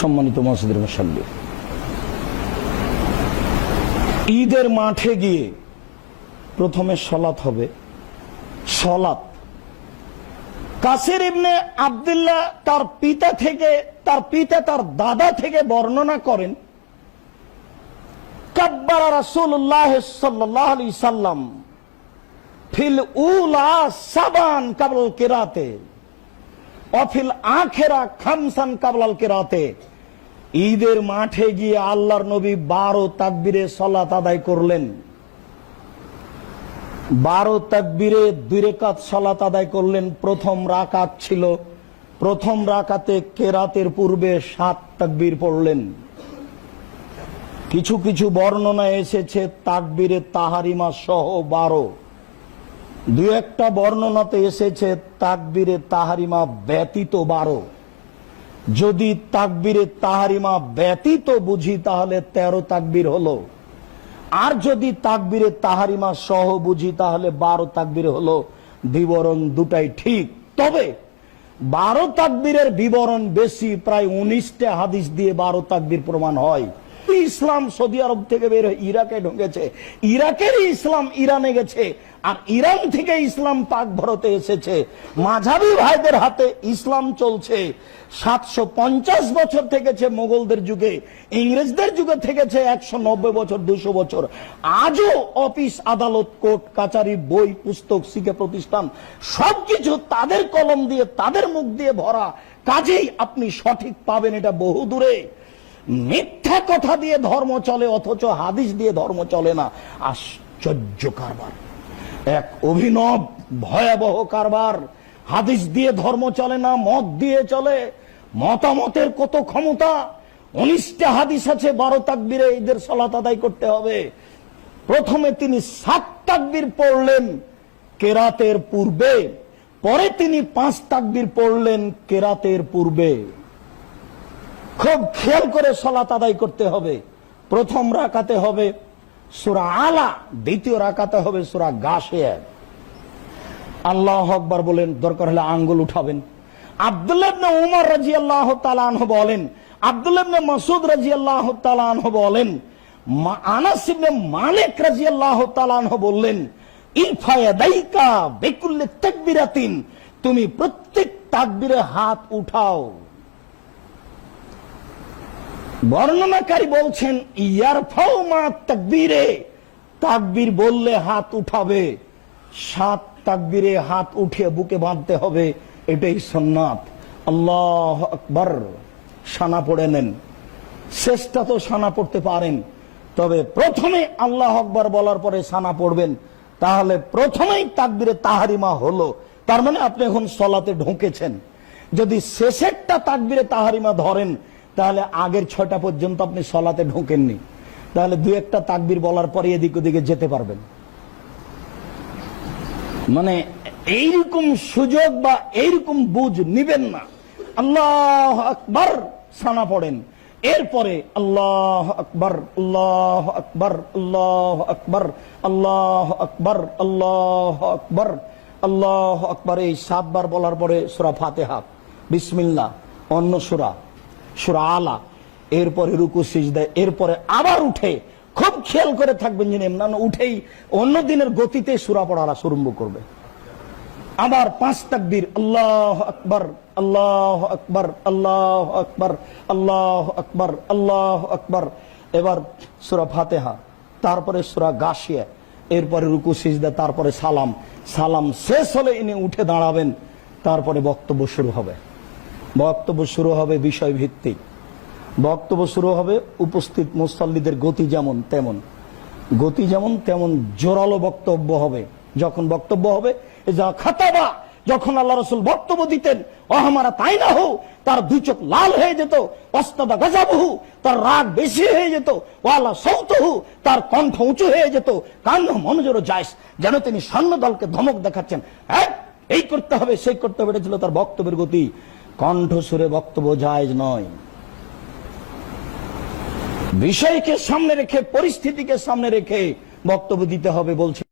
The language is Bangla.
সম্মানিত মসজিদের মুসাল্লি। ঈদের মাঠে গিয়ে প্রথমে সলাৎ হবে। সলাৎ। কাসির ইবনে আবদুল্লাহ তার পিতা থেকে, তার পিতা তার দাদা থেকে বর্ণনা করেন, কাব্বার রাসূলুল্লাহ সাল্লাল্লাহু সাল্লাম ফিল উলা সাবান কাবল কিরাতে। অফিল আখেরা খামসান কাবলাল কিরাতে। ঈদের মাঠে গিয়ে আল্লাহর নবী বারো তাকবীরে সলাত আদায় করলেন। বারো তাকবীরে দুই রেকাত সলাত আদায় করলেন। প্রথম রাকাত ছিল, প্রথম রাকাতে কেরাতের পূর্বে সাত তাকবীর পড়লেন। কিছু কিছু বর্ণনা এসেছে তাকবীরে তাহারিমা সহ বারো। দু একটা বর্ণনাতে এসেছে, তাকবীরে তাহারিমা ব্যতীত বারো। যদি তাকবীরে তাহারিমা ব্যতীত বুঝি, তাহলে তেরো তাকবীর হলো। আর যদি তাকবীরে তাহারিমা সহ বুঝি, তাহলে বারো তাকবীর হলো। বিবরণ দুটাই ঠিক। তবে বারো তাকবীরের বিবরণ বেশি, প্রায় উনিশটা হাদিস দিয়ে বারো তাকবীর প্রমাণ হয়। ইসলাম সৌদি আরব থেকে বের হয়ে ইরাকে ঢুকেছে। ইরাকের ইসলাম ইরানে গেছে আর ইরান থেকে ইসলাম পাক ভারতে এসেছে। মাঝাবি ভাইদের হাতে ইসলাম চলছে। সাতশো পঞ্চাশ বছর থেকেছে মোগলদের যুগে, ইংরেজদের যুগে থেকেছে একশো নব্বই বছর, দুশো বছর। আজও অফিস, আদালত, কোর্ট, কাচারি, বই, পুস্তক, শিক্ষা প্রতিষ্ঠান সবকিছু তাদের কলম দিয়ে, তাদের মুখ দিয়ে ভরা। কাজেই আপনি সঠিক পাবেন এটা বহু দূরে মিথ্যা কথা দিয়ে ধর্ম চলে, অথচ হাদিস দিয়ে ধর্ম চলে না। আশ্চর্য কারবার। এক অভিনব, ভয়াবহ কারবার। হাদিস দিয়ে ধর্ম চলে না, মত দিয়ে চলে। মতামতের কত ক্ষমতা? উনিশটা হাদিস আছে, বারো তাকবিরে ঈদের সলাত আদায় করতে হবে। প্রথমে তিনি সাত তাকবির পড়লেন কেরাতের পূর্বে, পরে তিনি পাঁচ তাকবির পড়লেন কেরাতের পূর্বে। খুব খেয়াল করে সলাত আদায় করতে হবে। প্রথম রাকাতে হবে সুরা আলা, দ্বিতীয় রাকাতে হবে সুরা গাছে আল্লাহ আকবার বলেন, দরকার হলে আঙ্গুল উঠাবেন। আব্দুল্লাহ ইবনে উমর রাদিয়াল্লাহু তাআলা আনহু বলেন, আব্দুল্লাহ ইবনে মাসউদ রাদিয়াল্লাহু তাআলা আনহু বলেন, মা- আনাস ইবনে মালিক রাদিয়াল্লাহু তাআলা আনহু বললেন ইরফা ইয়াদাইকা বিকুল্লি তাকবিরাতিন, তুমি প্রত্যেক তাকবীরে হাত উঠাও। বর্ণনাকারী বলছেন ইয়ার মা তাকবীরে, তাকবীর বললে হাত উঠাবে। সাত তাকবীরে হাত উঠিয়ে বুকে বাঁধতে হবে, এটাই সন্ন্যাত আল্লাহ আকবর, সানা পড়ে নেন। শেষটা তো সানা পড়তে পারেন, তবে প্রথমে আল্লাহ আকবর বলার পরে সানা পড়বেন। তাহলে প্রথমেই তাকবীরে তাহারিমা হলো। তার মানে আপনি এখন সলাতে ঢুকেছেন। যদি শেষেরটা তাকবীরে তাহারিমা ধরেন তাহলে আগের ছয়টা পর্যন্ত আপনি সলাতে ঢোকেননি। তাহলে দু একটা তাকবির বলার পরে এদিক ওদিকে যেতে পারবেন। মানে এইরকম সুযোগ বা এইরকম বুঝ নিবেন না। আল্লাহ আকবর সানা পড়েন। এরপরে আল্লাহ আকবর আল্লাহ আকবর আল্লাহ আকবর আল্লাহ আকবর আল্লাহ আকবর আল্লাহ আকবর। এই সাতবার বলার পরে সুরা ফাতেহা। বিসমিল্লা অন্য সুরা। সুরা আলা। এরপরে রুকু সিজদায় এরপরে আবার উঠে খুব খেয়াল করে থাকবেন যিনি না উঠেই অন্য দিনের গতিতে সুরা পড়া শুরম্ভ করবে। আবার পাঁচ তাকবীর, আল্লাহ আকবর আল্লাহ আকবর আল্লাহ আকবর আল্লাহ আকবর আল্লাহ আকবর। এবার সুরা ফাতেহা, তারপরে সুরা গাছিয়া এরপরে রুকু, সিজদা, তারপরে সালাম। সালাম শেষ হলে ইনি উঠে দাঁড়াবেন, তারপরে বক্তব্য শুরু হবে। বক্তব্য শুরু হবে বিষয় ভিত্তিক বক্তব্য শুরু হবে উপস্থিত মুসল্লিদের গতি যেমন তেমন। গতি যেমন তেমন জোরালো বক্তব্য হবে। যখন বক্তব্য হবে খাতাবা, যখন আল্লাহ রসুল বক্তব্য দিতেন, অহামারা তাই না হো তার দুই চোখ লাল হয়ে যেত, অস্তাদা গজাবহু, তার রাগ বেশি হয়ে যেত, ওয়ালা সৌতহু তার কণ্ঠ উঁচু হয়ে যেত কান্ন মনোজোর যাইস যেন তিনি সৈন্য দলকে ধমক দেখাচ্ছেন। হ্যাঁ এই করতে হবে, সেই করতে হবে, এটা ছিল তার বক্তব্যের গতি। কণ্ঠ সুরে বক্তব্য জায়জ নয়। বিষয়কে সামনে রেখে, পরিস্থিতিকে সামনে রেখে বক্তব্য দিতে হবে বলছে।